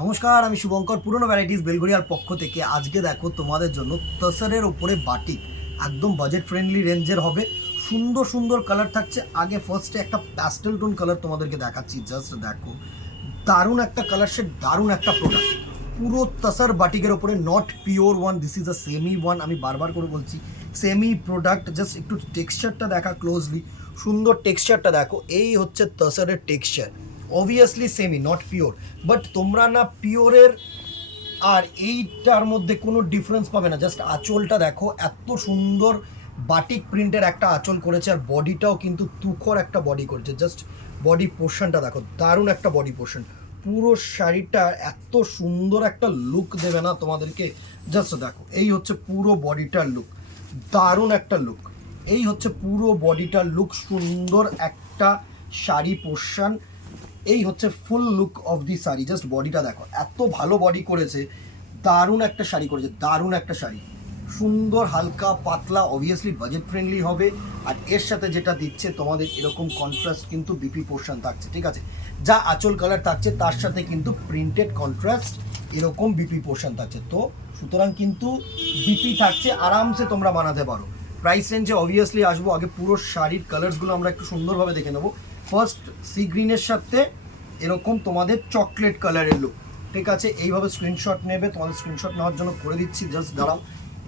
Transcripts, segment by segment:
নমস্কার, আমি শুভঙ্কর পুরনো ভ্যারাইটিস বেলঘড়িয়ার পক্ষ থেকে। আজকে দেখো তোমাদের জন্য তসরের ওপরে বাটিক, একদম বাজেট ফ্রেন্ডলি রেঞ্জের হবে। সুন্দর সুন্দর কালার থাকছে। আগে ফার্স্টে একটা প্যাস্টেল টোন কালার তোমাদেরকে দেখাচ্ছি, জাস্ট দেখো। দারুণ একটা কালার শেড, দারুণ একটা প্রোডাক্ট। পুরো তসর বাটিকের ওপরে, not pure one, this is a semi one. আমি বারবার করে বলছি সেমি প্রোডাক্ট। জাস্ট একটু টেক্সচারটা দেখা ক্লোজলি, সুন্দর টেক্সচারটা দেখো। এই হচ্ছে তসরের texture. Obviously semi, not pure, but তোমরা না পিওরের আর এইটার মধ্যে কোনো ডিফারেন্স পাবে না। জাস্ট আঁচলটা দেখো, এত সুন্দর বাটিক প্রিন্টের একটা আঁচল করেছে, আর বডিটাও কিন্তু তুখর একটা বডি করেছে। জাস্ট বডি পোর্শনটা দেখো, দারুণ একটা বডি পোর্শন। পুরো শাড়িটা এত সুন্দর একটা লুক দেবে না তোমাদেরকে। জাস্ট দেখো, এই হচ্ছে পুরো বডিটার লুক, দারুণ একটা লুক। এই হচ্ছে পুরো বডিটার লুক, সুন্দর একটা শাড়ি পোর্শন। এই হচ্ছে ফুল look of the sari. Just বডিটা দেখো, এত ভালো বডি করেছে, দারুণ একটা শাড়ি করেছে, দারুণ একটা শাড়ি। সুন্দর হালকা পাতলা, অবভিয়াসলি বাজেট ফ্রেন্ডলি হবে। আর এর সাথে যেটা দিচ্ছে তোমাদের এরকম কন্ট্রাস্ট কিন্তু বিপি পোর্শন থাকছে, ঠিক আছে। যা আঁচল কালার থাকছে তার সাথে কিন্তু প্রিন্টেড কন্ট্রাস্ট এরকম বিপি পোর্শন থাকছে। তো সুতরাং কিন্তু বিপি থাকছে, আরামসে তোমরা বানাতে পারো। প্রাইস রেঞ্জে অবভিয়াসলি আসবো। আগে পুরো শাড়ির কালার্সগুলো আমরা একটু সুন্দরভাবে দেখে নেবো। ফার্স্ট সি গ্রিনের সাথে এরকম তোমাদের চকলেট কালারের লুক, ঠিক আছে। এইভাবে স্ক্রিনশট নেবে, তোমাদের স্ক্রিনশট নেওয়ার জন্য করে দিচ্ছি, জাস্ট দাঁড়াও।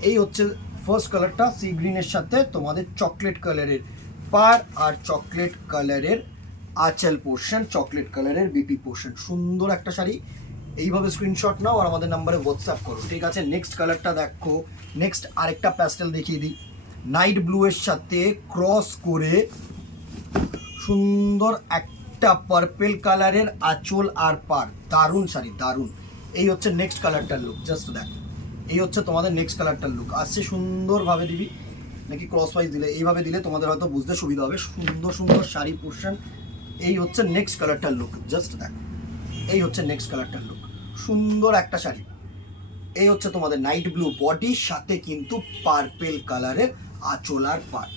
এই হচ্ছে ফার্স্ট কালারটা, সি গ্রিনের সাথে তোমাদের চকলেট কালারের পার আর চকলেট কালারের আঁচল পোর্শন, চকলেট কালারের বিপি পোর্শন। সুন্দর একটা শাড়ি। এইভাবে স্ক্রিনশট নাও আর আমাদের নাম্বারে হোয়াটসঅ্যাপ করো, ঠিক আছে। নেক্সট কালারটা দেখো। নেক্সট আরেকটা প্যাস্টেল দেখিয়ে দিই। নাইট ব্লু এর সাথে ক্রস করে সুন্দর একটা পার্পেল কালারের আঁচল আর পার, দারুণ শাড়ি, দারুণ। এই হচ্ছে নেক্সট কালারটার লুক, জাস্ট দেখো। এই হচ্ছে তোমাদের নেক্সট কালারটার লুক আসছে। সুন্দরভাবে দিবি নাকি ক্রস ওয়াইজ দিলে, এইভাবে দিলে তোমাদের হয়তো বুঝতে সুবিধা হবে। সুন্দর সুন্দর শাড়ি পোর্শন। এই হচ্ছে নেক্সট কালারটার লুক, জাস্ট দেখো। এই হচ্ছে নেক্সট কালারটার লুক, সুন্দর একটা শাড়ি। এই হচ্ছে তোমাদের নাইট ব্লু বডির সাথে কিন্তু পার্পেল কালারের আঁচল আর পার,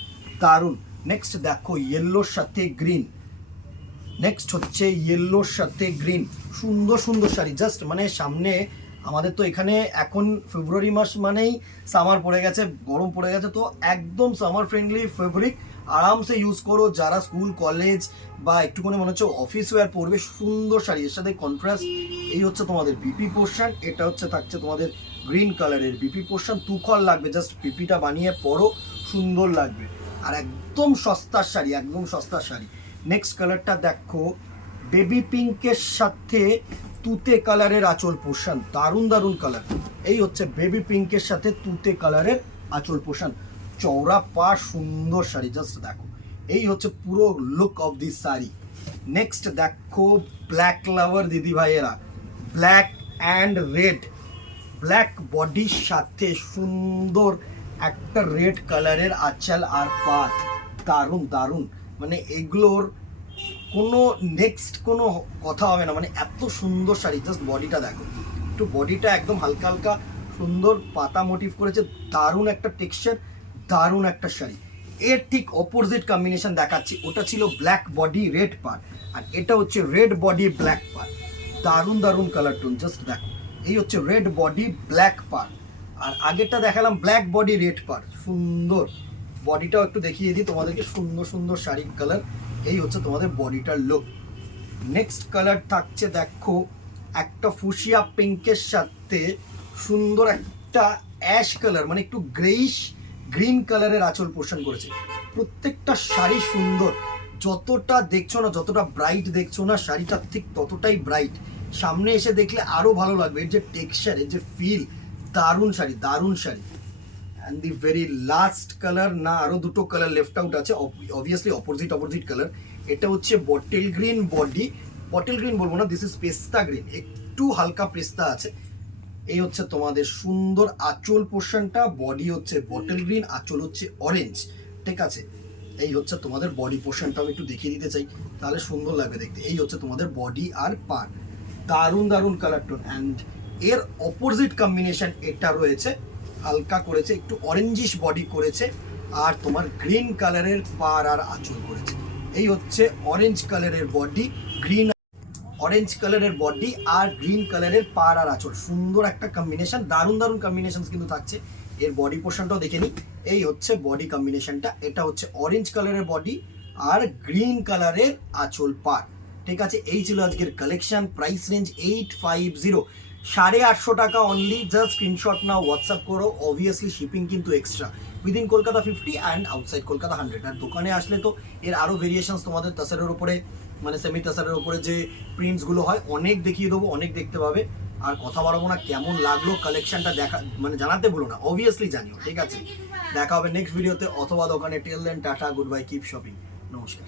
দারুণ। নেক্সট দেখো ইয়েলোর সাথে গ্রিন। নেক্সট হচ্ছে ইয়েলোর সাথে গ্রিন। সুন্দর সুন্দর শাড়ি। জাস্ট মানে সামনে আমাদের তো এখানে এখন ফেব্রুয়ারি মাস মানেই সামার পড়ে গেছে, গরম পড়ে গেছে। তো একদম সামার ফ্রেন্ডলি ফেব্রিক, আরামসে ইউজ করো যারা স্কুল কলেজ বা একটুখানি মনে হচ্ছে অফিস ওয়্যার পরবে। সুন্দর শাড়ি, এর সাথে কন্ট্রাস্ট। এই হচ্ছে তোমাদের বিপি পোর্শন। এটা হচ্ছে থাকছে তোমাদের গ্রিন কালারের বিপি পোর্শন। তুখর লাগবে, জাস্ট বিপিটা বানিয়ে পরো, সুন্দর লাগবে। আর একদম সস্তার শাড়ি, একদম সস্তার শাড়ি। নেক্সট কালারটা দেখো, বেবি পিঙ্কের সাথে তুতে কালারের আঁচল পোর্শন, দারুণ দারুণ কালার। এই হচ্ছে বেবি পিঙ্কের সাথে তুতে কালারের আঁচল পোর্শন, চওড়া পা, সুন্দর শাড়ি, জাস্ট দেখো। এই হচ্ছে পুরো look of this sari. Next দেখো ব্ল্যাক লাভার দিদি ভাইয়েরা, ব্ল্যাক অ্যান্ড রেড, ব্ল্যাক বডির সাথে সুন্দর একটা রেড কালারের আঁচল আর পা, দারুণ দারুণ। মানে এগুলোর কোনো নেক্সট কোনো কথা হবে না, মানে এত সুন্দর শাড়ি। জাস্ট বডিটা দেখো, একটু বডিটা একদম হালকা হালকা সুন্দর পাতা মোটিভ করেছে, দারুণ একটা টেক্সচার, দারুণ একটা শাড়ি। এর ঠিক অপোজিট কম্বিনেশন দেখাচ্ছি। ওটা ছিল ব্ল্যাক বডি রেড পার, আর এটা হচ্ছে রেড বডি ব্ল্যাক পার, দারুণ দারুণ কালার টোন। জাস্ট দেখো, এই হচ্ছে রেড বডি ব্ল্যাক পার, আর আগেরটা দেখালাম ব্ল্যাক বডি রেড পার। সুন্দর বডিটাও একটু দেখিয়ে দিই তোমাদেরকে, সুন্দর সুন্দর শাড়ির কালার। এই হচ্ছে তোমাদের বডিটার লুক। নেক্সট কালার থাকছে দেখো একটা ফুশিয়া পিঙ্কের সাথে সুন্দর একটা অ্যাশ কালার, মানে একটু গ্রেইশ গ্রিন কালারের আঁচল পোর্শন করেছে। প্রত্যেকটা শাড়ি সুন্দর, যতটা দেখছো না, যতটা ব্রাইট দেখছো না শাড়িটা, ঠিক ততটাই ব্রাইট। সামনে এসে দেখলে আরো ভালো লাগবে। এর যে টেক্সচার, এর যে ফিল, দারুণ শাড়ি, দারুণ sari. And the very last colour, না আরও দুটো কালার লেফট আউট আছে, অবভিয়াসলি অপোজিট কালার। এটা হচ্ছে bottle green body, bottle green বলবো না, দিস ইজ পেস্তা গ্রিন, একটু হালকা পেস্তা আছে। এই হচ্ছে তোমাদের সুন্দর আঁচল পোর্শনটা, বডি হচ্ছে বটেল গ্রিন, আঁচল হচ্ছে অরেঞ্জ, ঠিক আছে। এই হচ্ছে তোমাদের বডি পোর্শনটা, আমি একটু দেখিয়ে দিতে চাই তাহলে সুন্দর লাগবে দেখতে। এই হচ্ছে তোমাদের বডি আর পার, দারুণ দারুণ কালার টোন। অ্যান্ড এর অপোজিট কম্বিনেশন এটা রয়েছে, হালকা করেছে, একটু অরেঞ্জিশ বডি করেছে, আর তোমার গ্রিন কালারের পার আর আঁচল করেছে। এই হচ্ছে অরেঞ্জ কালারের বডি, গ্রিন অরেঞ্জ কালারের বডি আর গ্রিন কালারের পার আর আঁচল, সুন্দর একটা কম্বিনেশন, দারুণ দারুণ কম্বিনেশন কিন্তু থাকছে। এর বডি পোর্শনটাও দেখে নিই, এই হচ্ছে বডি কম্বিনেশনটা, এটা হচ্ছে অরেঞ্জ কালারের বডি আর গ্রিন কালারের আঁচল পার। ঠিক আছে, এই ছিল আজকের কালেকশন। প্রাইস রেঞ্জ 850, 850 টাকা অনলি। জাস্ট স্ক্রিনশট নাও, হোয়াটসঅ্যাপ করো। অবভিয়াসলি শিপিং কিন্তু extra, within Kolkata 50 and outside Kolkata 100। আর দোকানে আসলে তো এর আরও ভেরিয়েশনস তোমাদের তাসারের উপরে, মানে সেমি তাসারের উপরে যে প্রিন্টসগুলো হয় অনেক দেখিয়ে দেবো, অনেক দেখতে পাবে। আর কথা বাড়াবো না, কেমন লাগলো কালেকশনটা দেখা মানে জানাতে বলো না, অবভিয়াসলি জানিও। ঠিক আছে, দেখা হবে নেক্সট ভিডিওতে অথবা দোকানে। Till then tata, good bye, keep shopping, নমস্কার।